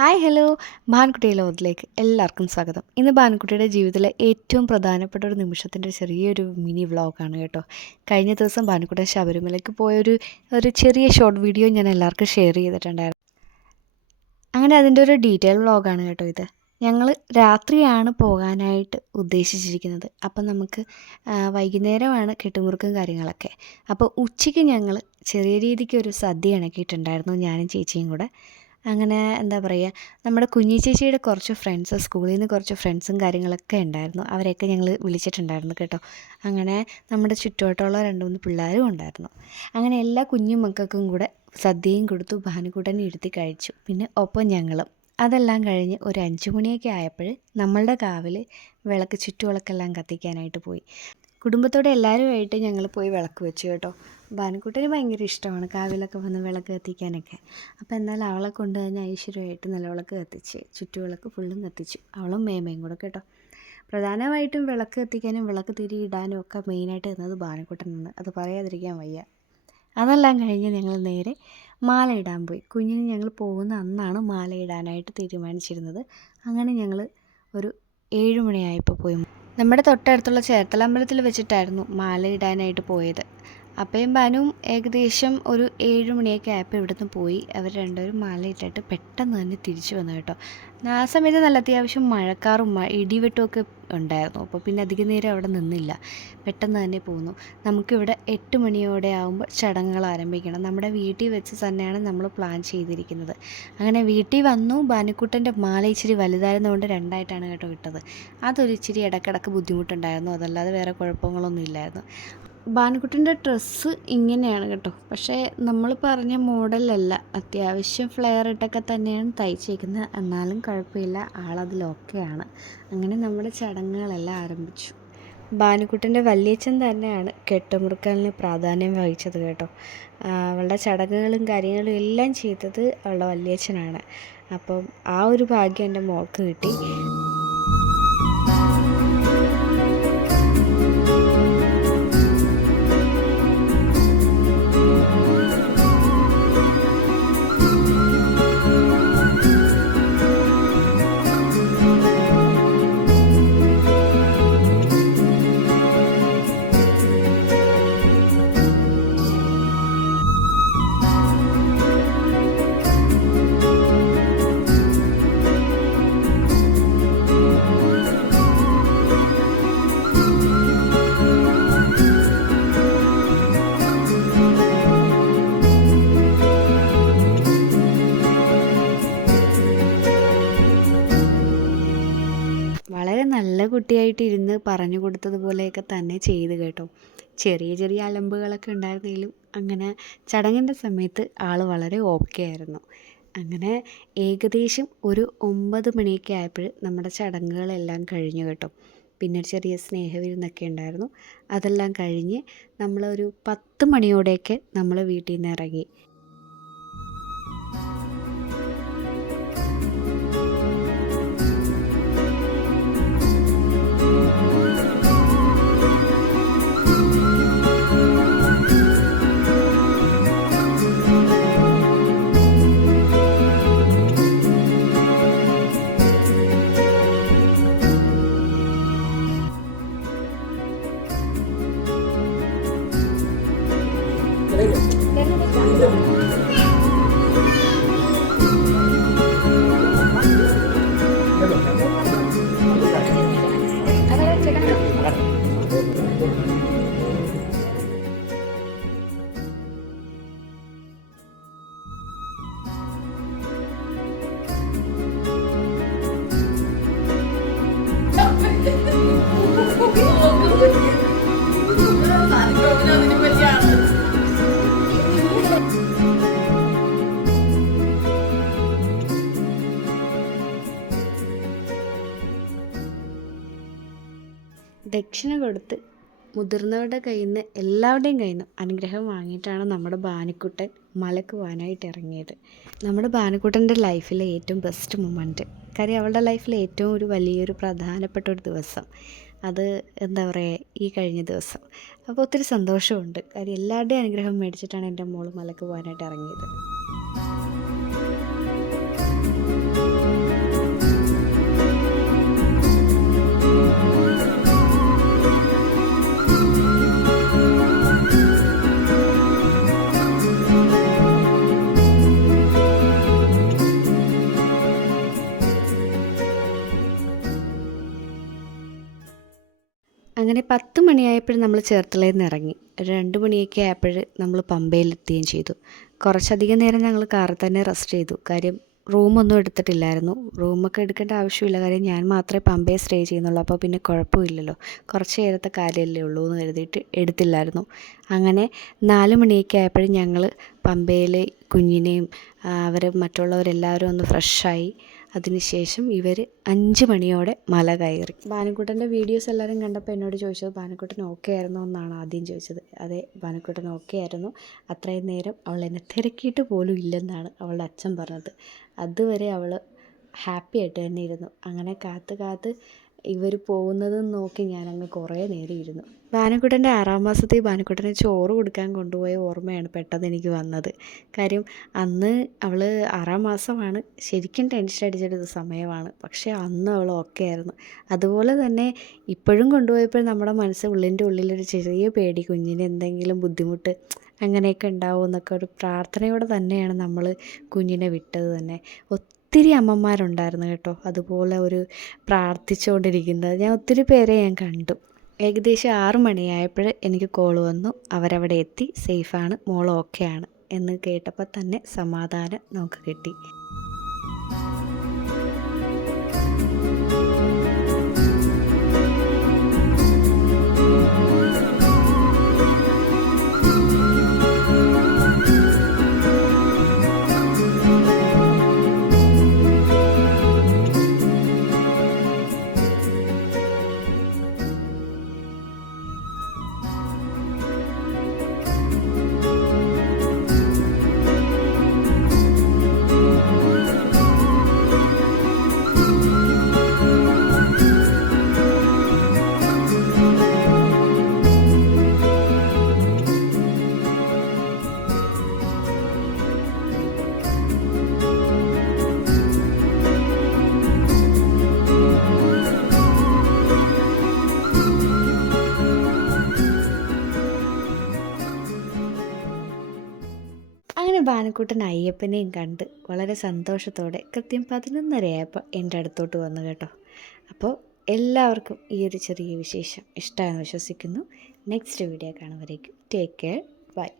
Hi hello ഭാനുക്കുട്ടിയുടെ ലോകത്തിലേക്ക് എല്ലാവർക്കും സ്വാഗതം. ഇന്ന് ഭാനുക്കുട്ടിയുടെ ജീവിതത്തിലെ ഏറ്റവും പ്രധാനപ്പെട്ട ഒരു നിമിഷത്തിൻ്റെ ചെറിയൊരു മിനി വ്ളോഗാണ് കേട്ടോ. കഴിഞ്ഞ ദിവസം ഭാനുക്കുട്ടി ശബരിമലയ്ക്ക് പോയൊരു ചെറിയ ഷോർട്ട് വീഡിയോ ഞാൻ എല്ലാവർക്കും ഷെയർ ചെയ്തിട്ടുണ്ടായിരുന്നു. അങ്ങനെ അതിൻ്റെ ഒരു ഡീറ്റെയിൽ വ്ളോഗാണ് കേട്ടോ ഇത്. ഞങ്ങൾ രാത്രിയാണ് പോകാനായിട്ട് ഉദ്ദേശിച്ചിരിക്കുന്നത്. അപ്പം നമുക്ക് വൈകുന്നേരമാണ് കെട്ടുമുറുക്കും കാര്യങ്ങളൊക്കെ. അപ്പോൾ ഉച്ചയ്ക്ക് ഞങ്ങൾ ചെറിയ രീതിക്ക് ഒരു സദ്യ ഇണക്കിയിട്ടുണ്ടായിരുന്നു, ഞാനും ചേച്ചിയും കൂടെ. അങ്ങനെ എന്താ പറയുക, നമ്മുടെ കുഞ്ഞി ചേച്ചിയുടെ കുറച്ച് ഫ്രണ്ട്സ്, സ്കൂളിൽ നിന്ന് കുറച്ച് ഫ്രണ്ട്സും കാര്യങ്ങളൊക്കെ ഉണ്ടായിരുന്നു. അവരെയൊക്കെ ഞങ്ങൾ വിളിച്ചിട്ടുണ്ടായിരുന്നു കേട്ടോ. അങ്ങനെ നമ്മുടെ ചുറ്റുവട്ടമുള്ള 2-3 പിള്ളേരും ഉണ്ടായിരുന്നു. അങ്ങനെ എല്ലാ കുഞ്ഞു മക്കൾക്കും കൂടെ സദ്യയും കൊടുത്തു, ഭാനുക്കുട്ടനെ ഇരുത്തി കഴിച്ചു. പിന്നെ ഒപ്പം ഞങ്ങളും. അതെല്ലാം കഴിഞ്ഞ് ഒരു 5 മണിയൊക്കെ ആയപ്പോൾ നമ്മളുടെ കാവിൽ വിളക്ക്, ചുറ്റുവിളക്കെല്ലാം കത്തിക്കാനായിട്ട് പോയി. കുടുംബത്തോടെ എല്ലാവരുമായിട്ട് ഞങ്ങൾ പോയി വിളക്ക് വെച്ചു കേട്ടോ. ഭാനുക്കുട്ടന് ഭയങ്കര ഇഷ്ടമാണ് കാവിലൊക്കെ വന്ന് വിളക്ക് കത്തിക്കാനൊക്കെ. അപ്പോൾ എന്നാൽ അവളെ കൊണ്ട് തന്നെ ഐശ്വര്യമായിട്ട് നിലവിളക്ക് കത്തിച്ച് ചുറ്റുവിളക്ക് ഫുള്ളും കത്തിച്ചു, അവളും മേമയും കൂടെ കേട്ടോ. പ്രധാനമായിട്ടും വിളക്ക് കത്തിക്കാനും വിളക്ക് തിരി ഇടാനും ഒക്കെ മെയിനായിട്ട് നിന്നത് ഭാനുക്കുട്ടനാണ്, അത് പറയാതിരിക്കാൻ വയ്യ. അതെല്ലാം കഴിഞ്ഞ് ഞങ്ങൾ നേരെ മാല ഇടാൻ പോയി. കുഞ്ഞിന് ഞങ്ങൾ പോകുന്ന അന്നാണ് മാല ഇടാനായിട്ട് തീരുമാനിച്ചിരുന്നത്. അങ്ങനെ ഞങ്ങൾ ഒരു 7 മണിയായപ്പോൾ പോയി. നമ്മുടെ തൊട്ടടുത്തുള്ള ചേർത്തല അമ്പലത്തിൽ വെച്ചിട്ടായിരുന്നു മാല ഇടാനായിട്ട് പോയത്. അപ്പയും ബാനുവും ഏകദേശം ഒരു 7 മണിയൊക്കെ ആയപ്പോൾ ഇവിടുന്ന് പോയി. അവർ രണ്ടുപേരും മാല ഇട്ടിട്ട് പെട്ടെന്ന് തന്നെ തിരിച്ചു വന്നു കേട്ടോ. ആ സമയത്ത് നല്ല അത്യാവശ്യം മഴക്കാറും ഇടിവെട്ടുമൊക്കെ ഉണ്ടായിരുന്നു. അപ്പോൾ പിന്നെ അധികം നേരം അവിടെ നിന്നില്ല, പെട്ടെന്ന് തന്നെ പോന്നു. നമുക്കിവിടെ 8 മണിയോടെ ആകുമ്പോൾ ചടങ്ങുകൾ ആരംഭിക്കണം. നമ്മുടെ വീട്ടിൽ വെച്ച് തന്നെയാണ് നമ്മൾ പ്ലാൻ ചെയ്തിരിക്കുന്നത്. അങ്ങനെ വീട്ടിൽ വന്നു. ഭാനുക്കുട്ടൻ്റെ മാല ഇച്ചിരി വലുതായിരുന്നതുകൊണ്ട് 2ആയിട്ടാണ് കേട്ടോ ഇട്ടത്. അതൊരു ഇച്ചിരി ഇടയ്ക്കിടയ്ക്ക് ബുദ്ധിമുട്ടുണ്ടായിരുന്നു, അതല്ലാതെ വേറെ കുഴപ്പങ്ങളൊന്നും ഇല്ലായിരുന്നു. ഭാനുക്കുട്ടൻ്റെ ഡ്രസ്സ് ഇങ്ങനെയാണ് കേട്ടോ, പക്ഷേ നമ്മൾ പറഞ്ഞ മോഡലല്ല, അത്യാവശ്യം ഫ്ലെയർ ഇട്ടൊക്കെ തന്നെയാണ് തയ്ച്ചേക്കുന്നത്. എന്നാലും കുഴപ്പമില്ല, ആളതിലൊക്കെയാണ്. അങ്ങനെ നമ്മുടെ ചടങ്ങുകളെല്ലാം ആരംഭിച്ചു. ഭാനുക്കുട്ടൻ്റെ വല്യച്ഛൻ തന്നെയാണ് കെട്ടുമുറുക്കലിന് പ്രാധാന്യം വഹിച്ചത് കേട്ടോ. അവളുടെ ചടങ്ങുകളും കാര്യങ്ങളും എല്ലാം ചെയ്തത് അവളുടെ വല്യച്ഛനാണ്. അപ്പം ആ ഒരു ഭാഗ്യം എൻ്റെ മോൾക്ക് കിട്ടി. വളരെ നല്ല കുട്ടിയായിട്ട് ഇരുന്ന് പറഞ്ഞു കൊടുത്തതുപോലെയൊക്കെ തന്നെ ചെയ്ത് കേട്ടോ. ചെറിയ ചെറിയ അലമ്പുകളൊക്കെ ഉണ്ടായിരുന്നെങ്കിലും അങ്ങനെ ചടങ്ങിൻ്റെ സമയത്ത് ആൾ വളരെ ഓക്കെ ആയിരുന്നു. അങ്ങനെ ഏകദേശം ഒരു 9 മണിയൊക്കെ ആയപ്പോൾ നമ്മുടെ ചടങ്ങുകളെല്ലാം കഴിഞ്ഞു കേട്ടോ. പിന്നെ ഒരു ചെറിയ സ്നേഹവിരുന്നൊക്കെ ഉണ്ടായിരുന്നു. അതെല്ലാം കഴിഞ്ഞ് നമ്മളൊരു 10 മണിയോടെയൊക്കെ നമ്മൾ വീട്ടിൽ നിന്ന് ഇറങ്ങി. ദക്ഷിണ കൊടുത്ത് മുതിർന്നവരുടെ കയ്യിൽ നിന്ന്, എല്ലാവരുടെയും കയ്യിൽ നിന്നും അനുഗ്രഹം വാങ്ങിയിട്ടാണ് നമ്മുടെ ഭാനുക്കുട്ടൻ മലക്ക് പോകാനായിട്ട് ഇറങ്ങിയത്. നമ്മുടെ ഭാനുക്കുട്ടൻ്റെ ലൈഫിലെ ഏറ്റവും ബെസ്റ്റ് മൊമെൻറ്റ്. കാര്യം അവളുടെ ലൈഫിലെ ഏറ്റവും വലിയൊരു പ്രധാനപ്പെട്ട ഒരു ദിവസം, അത് എന്താ പറയുക, ഈ കഴിഞ്ഞ ദിവസം. അപ്പോൾ ഒത്തിരി സന്തോഷമുണ്ട്. കാര്യം എല്ലാവരുടെയും അനുഗ്രഹം മേടിച്ചിട്ടാണ് എൻ്റെ മോള് മലക്ക് പോകാനായിട്ട് ഇറങ്ങിയത്. അങ്ങനെ 10 മണിയായപ്പോൾ നമ്മൾ ചേർത്തലയിൽ നിന്ന് ഇറങ്ങി. ഒരു 2 മണിയൊക്കെ ആയപ്പോൾ നമ്മൾ പമ്പയിലെത്തുകയും ചെയ്തു. കുറച്ചധികം നേരം ഞങ്ങൾ കാറിൽ തന്നെ റെസ്റ്റ് ചെയ്തു. കാര്യം റൂമൊന്നും എടുത്തിട്ടില്ലായിരുന്നു. റൂമൊക്കെ എടുക്കേണ്ട ആവശ്യമില്ല, കാര്യം ഞാൻ മാത്രമേ പമ്പയിൽ സ്റ്റേ ചെയ്യുന്നുള്ളൂ. അപ്പോൾ പിന്നെ കുഴപ്പമില്ലല്ലോ, കുറച്ച് നേരത്തെ കാര്യമല്ലേ ഉള്ളൂ എന്ന് കരുതിയിട്ട് എടുത്തില്ലായിരുന്നു. അങ്ങനെ 4 മണിയൊക്കെ ആയപ്പോഴും ഞങ്ങൾ പമ്പയിൽ കുഞ്ഞിനെയും മറ്റുള്ളവരെല്ലാവരും ഒന്ന് ഫ്രഷായി. അതിനുശേഷം ഇവർ 5 മണിയോടെ മല കയറി. ഭാനുക്കുട്ടൻ്റെ വീഡിയോസ് എല്ലാവരും കണ്ടപ്പോൾ എന്നോട് ചോദിച്ചത് ഭാനുക്കുട്ടൻ ഓക്കെ ആയിരുന്നോ എന്നാണ് ആദ്യം ചോദിച്ചത്. അതെ, ഭാനുക്കുട്ടൻ ഓക്കെ ആയിരുന്നു. അത്രയും നേരം അവൾ എന്നെ തിരക്കിയിട്ട് പോലും ഇല്ലെന്നാണ് അവളുടെ അച്ഛൻ പറഞ്ഞത്. അതുവരെ അവൾ ഹാപ്പി ആയിട്ട് തന്നെ ഇരുന്നു. അങ്ങനെ കാത്ത് ഇവർ പോകുന്നതും നോക്കി ഞാനങ്ങ് കുറേ നേരം ഇരുന്നു. ഭാനുക്കുട്ടൻ്റെ 6ാം മാസത്തിൽ ഭാനുക്കുട്ടനെ ചോറ് കൊടുക്കാൻ കൊണ്ടുപോയ ഓർമ്മയാണ് പെട്ടെന്ന് എനിക്ക് വന്നത്. കാര്യം അന്ന് അവൾ 6ാം മാസമാണ്, ശരിക്കും ടെൻഷൻ അടിച്ചെടുത്ത സമയമാണ്. പക്ഷേ അന്ന് അവൾ ഓക്കെ ആയിരുന്നു. അതുപോലെ തന്നെ ഇപ്പോഴും കൊണ്ടുപോയപ്പോൾ നമ്മുടെ ഉള്ളിൻ്റെ ഉള്ളിലൊരു ചെറിയ പേടി, കുഞ്ഞിന് എന്തെങ്കിലും ബുദ്ധിമുട്ട് അങ്ങനെയൊക്കെ ഉണ്ടാവും എന്നൊക്കെ ഒരു പ്രാർത്ഥനയോടെ തന്നെയാണ് നമ്മൾ കുഞ്ഞിനെ വിട്ടത് തന്നെ. ഒത്തിരി അമ്മമാരുണ്ടായിരുന്നു കേട്ടോ അതുപോലെ ഒരു പ്രാർത്ഥിച്ചുകൊണ്ടിരിക്കുന്നത്. ഞാൻ ഒത്തിരി പേരെ കണ്ടു. ഏകദേശം 6 മണിയായപ്പോൾ എനിക്ക് കോൾ വന്നു. അവരവിടെ എത്തി, സേഫാണ്, മോൾ ഓക്കെയാണ് എന്ന് കേട്ടപ്പോൾ തന്നെ സമാധാനം നമുക്ക് കിട്ടി. അങ്ങനെ ഭാനുക്കുട്ടൻ അയ്യപ്പനെയും കണ്ട് വളരെ സന്തോഷത്തോടെ കൃത്യം 11:30 എൻ്റെ അടുത്തോട്ട് വന്നു കേട്ടോ. അപ്പോൾ എല്ലാവർക്കും ഈ ഒരു ചെറിയ വിശേഷം ഇഷ്ടമാണെന്ന് വിശ്വസിക്കുന്നു. നെക്സ്റ്റ് വീഡിയോ കാണുമ്പോഴേക്കും ടേക്ക് കെയർ, ബൈ.